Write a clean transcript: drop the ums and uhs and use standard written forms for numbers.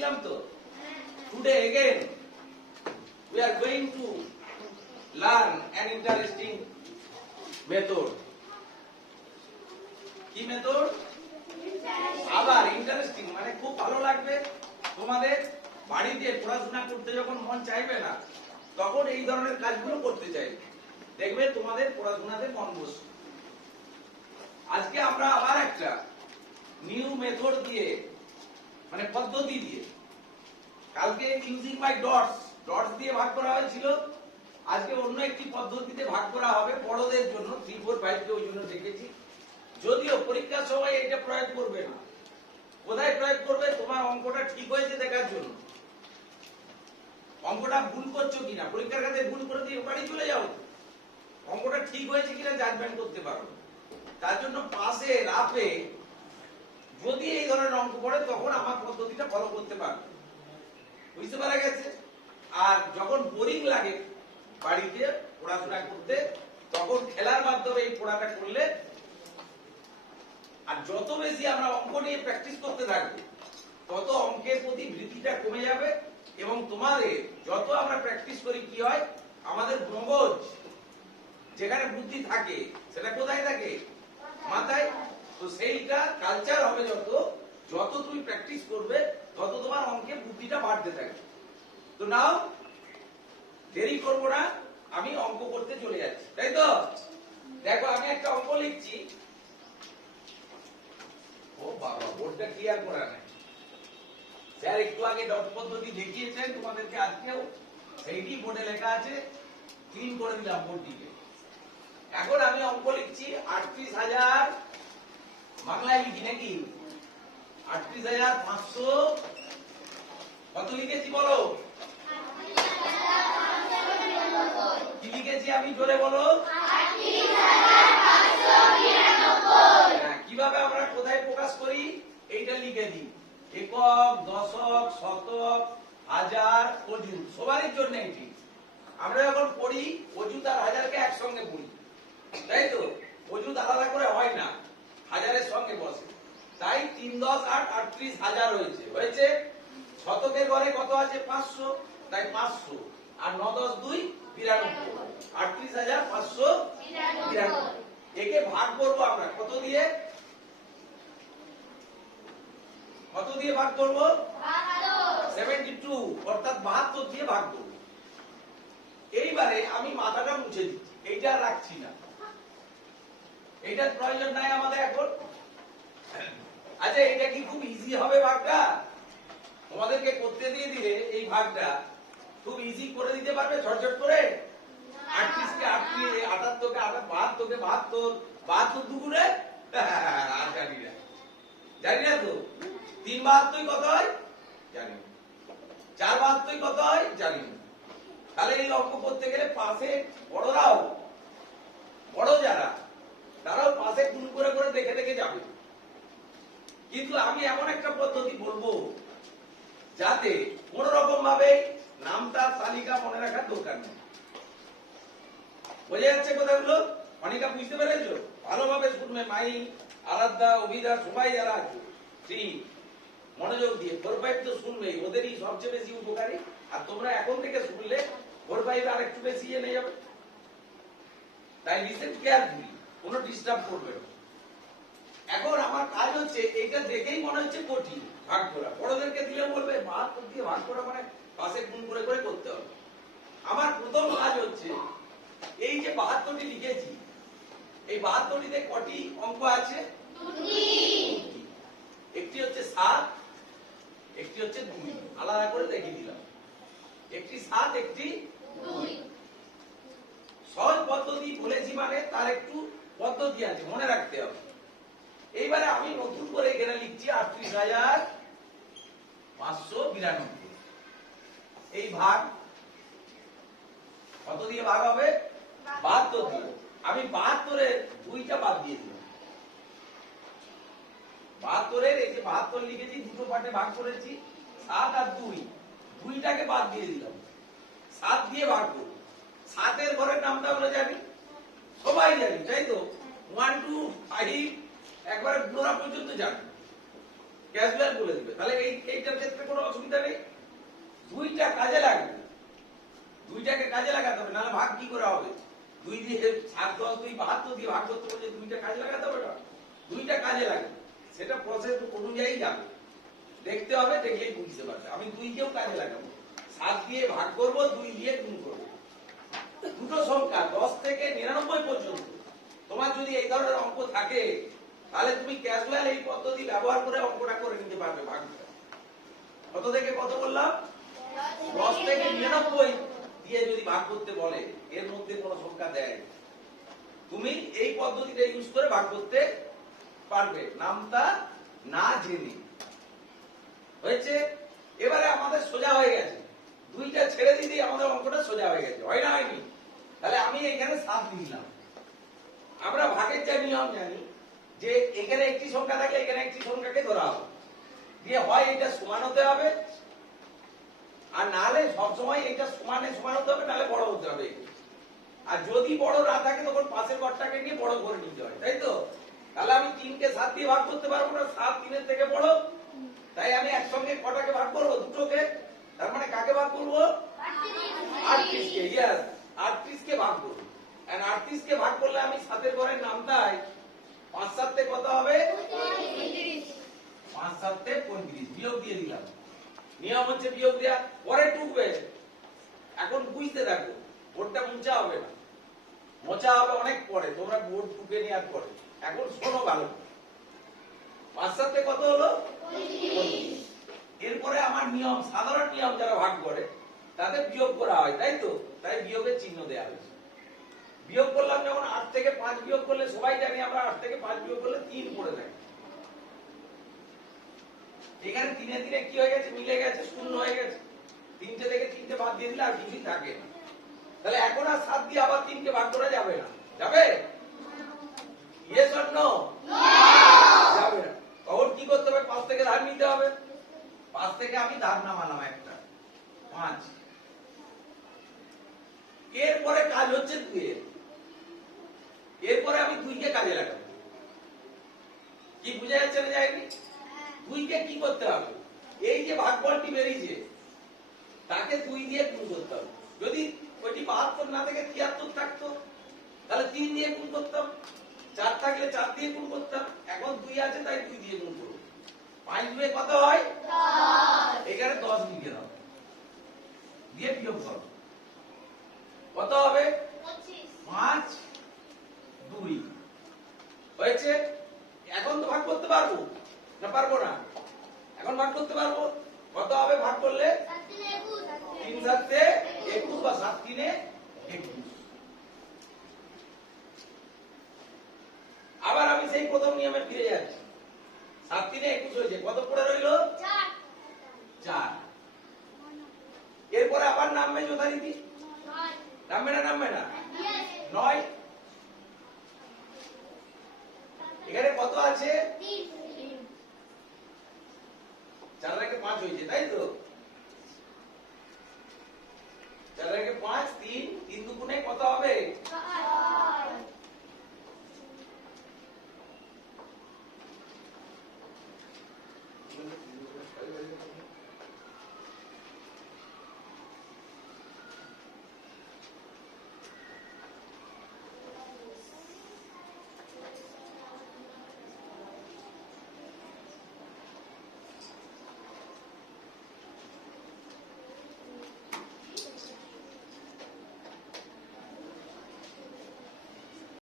দিয়েছিলাম তো? Today again we are going to learn an interesting method. কি method? আবার ইন্টারেস্টিং মানে খুব ভালো লাগবে তোমাদের। বাড়িতে পড়াশোনা করতে যখন মন চাইবে না, তখন এই ধরনের কাজগুলো করতে চাইবে, দেখবে তোমাদের পড়াশোনাতে মন বসবে। আজকে আমরা আবার একটা নিউ মেথড দিয়ে, মানে পদ্ধতি দিয়ে, কালকে ইউজিং বাই ডটস দিয়ে ভাগ করা হয়েছিল, আজকে অন্য একটি পদ্ধতিতে ভাগ করা হবে বড়দের জন্য। 3, 4, 5 কে ওই জন্য দেখেছি। যদিও পরীক্ষার সময় এটা প্রয়োগ করবে না। কোথায় প্রয়োগ করবে? তোমার অঙ্কটা ঠিক হয়েছে দেখার জন্য। অঙ্কটা ভুল করছো কিনা, পরীক্ষার কাছে ভুল করে দিয়ে বাড়ি চলে যাও, অঙ্কটা ঠিক হয়েছে কিনা জাজমেন্ট করতে পারো। তার জন্য পাশে রাফে যদি এই ধরনের অঙ্ক পড়ে, তখন আমার পদ্ধতিটা ফলো করতে পারবে। বুঝতে পারা গেছে? আর যখন বোরিং লাগে বাড়িতে পড়াশোনা করতে, তখন খেলার মাধ্যমে এই পড়াটা করলে, আর যত বেশি আমরা অঙ্ক নিয়ে প্র্যাকটিস করতে থাকবো, তত অঙ্কের প্রতি ভীতিটা কমে যাবে। এবং তোমাদের যত আমরা প্র্যাকটিস করি, কি হয়, আমাদের মগজ যেখানে বুদ্ধি থাকে, সেটা কোথায় থাকে? মাথায়। তো সেইটা কালচার হবে, যত তুমি প্র্যাকটিস করবে, তত তোমার অঙ্কে বুদ্ধিটা বাড়তে থাকবে। তো নাও দেরি করবো না, আমি অঙ্ক করতে চলে যাচ্ছি, তাই তো? দেখো আমি একটা অঙ্ক লিখছি। ও বাবা, বোর্ডটা ক্লিয়ার করা নাই। স্যার একটু আগে ডট পদ্ধতি দেখিয়েছেন তোমাদেরকে, আজকেও সেইটি বোর্ডে লেখা আছে, ক্লিন করে দিলাম বোর্ডটিকে। এখন আমি অঙ্ক লিখছি 38,000, বাংলায় লিখি নাকি? 38,500 কত লিখেছি বলো? কি লিখেছি আমি, জোরে বলো? কিভাবে আমরা কোথায় প্রকাশ করি এইটা লিখে দিই। একক, দশক, শতক, হাজার, অযুত, সবারই জন্য এটি। আমরা যখন পড়ি অযুত আর হাজারকে একসঙ্গে পড়ি, তাই তো? অযুত আলাদা করে হয় না, হাজারের সঙ্গে বসে। তাই 3, 10, 8, 38,000 হয়েছে। শতকের ঘরে কত আছে? 500, তাই 500। আর 9, 10, 2, 92। 38,592। একে ভাগ করবো আমরা কত দিয়ে? কত দিয়ে ভাগ করবো? 72, অর্থাৎ 72 দিয়ে ভাগ করবো। এইবারে আমি মাথাটা মুছে দিচ্ছি, এইটা রাখছি না, এইটার প্রয়োজন নাই আমাদের এখন। আচ্ছা, এটা কি খুব ইজি হবে ভাগটা? তোমাদেরকে করতে দিয়ে দিলে এই ভাগটা খুব ইজি করে দিতে পারবে ঝটঝট করে? 38 কে 38, 78 কে 72 কে 72, 72 দুগুণে আর জানি না তো। 3 72 কত হয় জানি না, 4 72 কত হয় জানি না। তাহলে এই অঙ্ক করতে গেলে পাশে বড়রাও, বড় যারা, তারাও পাশে গুণ করে করে দেখে দেখে যাবে। কিন্তু আমি এমন একটা পদ্ধতি বলবো যাতে কোন রকম ভাবে নামটা তালিকা মনে রাখার দরকার নেই। বোঝা যাচ্ছে কথাগুলো? অনেকা বুঝতে পেরেছো? ভালোভাবে শুনবে, মাই, আরাধ্যা, অভিদা, সবাই যারা আছে, ঠিক মনোযোগ দিয়ে। 4, 5 তো শুনবেই, ওদেরই সবচেয়ে বেশি উপকারী। আর তোমরা এখন থেকে শুনলে 4, 5 আর একটু বেশি এনে যাবে। তাই লিসেন কেয়ারফুলি, কোনো ডিস্টার্ব করবে না। এখন আমার কাজ হচ্ছে, এটা দেখেই মনে হচ্ছে কঠিন ভাগ করা। বড়দেরকে দিলে বলবে 72 দিয়ে ভাগ করা মানে পাশে গুণ করে করে করতে হবে। আমার প্রথম কাজ হচ্ছে, এই যে 72টি লিখেছি, এই 72টিতে কটি অঙ্ক আছে? দুটি। একটি হচ্ছে 7, একটি হচ্ছে 2, আলাদা করে দেখিয়ে দিলাম। একটি 7, একটি 2। সহজ পদ্ধতি বলেছি মানে তার একটু পদ্ধতি আছে, মনে রাখতে হবে। এইবারে আমি নতুন করে এখানে লিখছি 38,592। এই ভাগ কত দিয়ে ভাগ হবে? 72 দিয়ে। আমি 72-এর 2টা বাদ দিয়ে দিলাম। 72-এর এই যে 72 লিখেছি, দুটো পার্টে ভাগ করেছি, 7 আর 2, 2টাকে বাদ দিয়ে দিলাম। 7 দিয়ে ভাগ করব। 7-এর ঘরের নামটা আমরা জানি, সবাই জানি, তাই তো? 1, 2, 5 একবারে পুরো পর্যন্ত জানি। ক্যাজুয়াল বলে দিবে, তাহলে এইটার ক্ষেত্রে কোনো অসুবিধা নেই। দুইটা কাজে লাগবে, দুইটাকে কাজে লাগাতে হবে, নাহলে ভাগ কি করে হবে? 2 দিয়ে 7 10 2 72 দিয়ে ভাগ করতে বলছে, দুইটা কাজে লাগাতে হবে না? দুইটা কাজে লাগবে, সেটা প্রসেস অনুযায়ী যাবে, দেখতে হবে, দেখলেই বুঝতে পারবে। আমি 2 কেও কাজে লাগাবো, 7 দিয়ে ভাগ করব, 2 দিয়ে গুণ করব। দুটো সংখ্যা 10 থেকে 99 পর্যন্ত তোমার যদি এই ধরনের অঙ্ক থাকে, তাহলে তুমি ক্যাজুয়াল এই পদ্ধতি ব্যবহার করে অঙ্কটা করে নিতে পারবে ভাগটা। কত থেকে কত বললাম? 10 থেকে 99 দিয়ে যদি ভাগ করতে বলে, এর মধ্যে কোনো সংখ্যা দেয়, তুমি এই পদ্ধতিটা ইউজ করে ভাগ করতে পারবে, নামটা না জেনে। হয়েছে? এবারে আমাদের সোজা হয়ে গেছে, দুইটা ছেড়ে দিতেই আমাদের অঙ্কটা সোজা হয়ে গেছে, হয় না হয়নি? তাহলে আমি এখানে 7 দিলাম। আমরা ভাগের যা নিয়ম জানি যে এখানে একটি সংখ্যা থাকলে এখানে একটি সংখ্যাকে ধরা হবে, দিয়ে হয় এটা সমান হতে হবে, আর নাহলে সবসময় এটা সমানে সমান হতে হবে, নাহলে বড় হতে হবে। আর যদি বড় না থাকে তখন পাশের ঘরটাকে নিয়ে বড় করে নিতে হয়, তাই তো? তাহলে আমি 3 কে 7 দিয়ে ভাগ করতে পারবো না, 7 3 এর থেকে বড়, তাই আমি একসঙ্গে কটাকে ভাগ করবো? দুটোকে। তার মানে কাকে ভাগ করবো? 38 কে। यस, 38 কে ভাগ করব। এন্ড 38 কে ভাগ করলে আমি 7 এর ঘরের নামটাই 5 7 তে কত হবে? 35। 5 7 তে 35, বিয়োগ দিয়ে দিলাম। নিয়ম হচ্ছে বিয়োগ দেয়া, পরে টুকবে। এখন বুঝতে থাকো, বোর্ডটা মুছা হবে না, মোছা হবে অনেক পরে, তোমরা বোর্ড টুকে নেওয়ার পরে। এখন শোনো ভালো, 5 7 তে কত হলো? 35। এরপরে আমার নিয়ম, সাধারণ নিয়ম যারা ভাগ করে তাদের বিয়োগ করা হয়, তাই তো? তাই বিয়োগের চিহ্ন দেয়া হয়েছে। বিয়োগ করলাম, যেমন 8 থেকে 5 বিয়োগ করলে সবাই জানি আমরা 8 থেকে 5 বিয়োগ করলে 3 পড়ে থাকে। এখানে 3 এ 3 এ কি হয়ে গেছে? মিলে গেছে, শূন্য হয়ে গেছে। 3টে থেকে 3টে বাদ দিয়ে দিলে আর কিছুই থাকে না। তাহলে এখন আর 7 দিয়ে আবার 3 কে ভাগ করা যাবে না, যাবে? Yes or no? যাবে না। তখন কি করতে হবে? 5 থেকে ধার নিতে হবে। 5 থেকে আমি ধার নামালাম একটা, 5। এরপরে কাজ হচ্ছে 2 এর। এরপরে আমি 2 কে কাজে লাগাবো। কি বুঝা যাচ্ছে না যায়নি? 2 কে কি করতে হবে? এই যে ভাগফলটি বেরিয়েছে তাকে 2 দিয়ে গুণ করতে হবে। যদি ওইটি 72 না থেকে 73 থাকতো, তাহলে 3 দিয়ে গুণ করতাম। 4 থাকলে 4 দিয়ে গুণ করতাম। এখন 2 আছে তাই 2 দিয়ে গুণ করব। 5 দুয়ে কত হয়? 10। এখানে 10 লিখে দাও, দিয়ে বিয়োগ করো। কত হবে? 25। 5 2 হয়েছে। এখন তো ভাগ করতে পারবো না? পারবো না? এখন ভাগ করতে পারবো। কত হবে ভাগ করলে? 3 7 21 বা 7 3 21। আবার আমি সেই প্রথম নিয়মে ফিরে যাচ্ছি। 7 3 21 হয়েছে, কত পড়ে রইলো? 4। এরপরে আবার নামবে যথারীতি, নামবে না? নামবে না? 9। এখানে কত আছে? 3।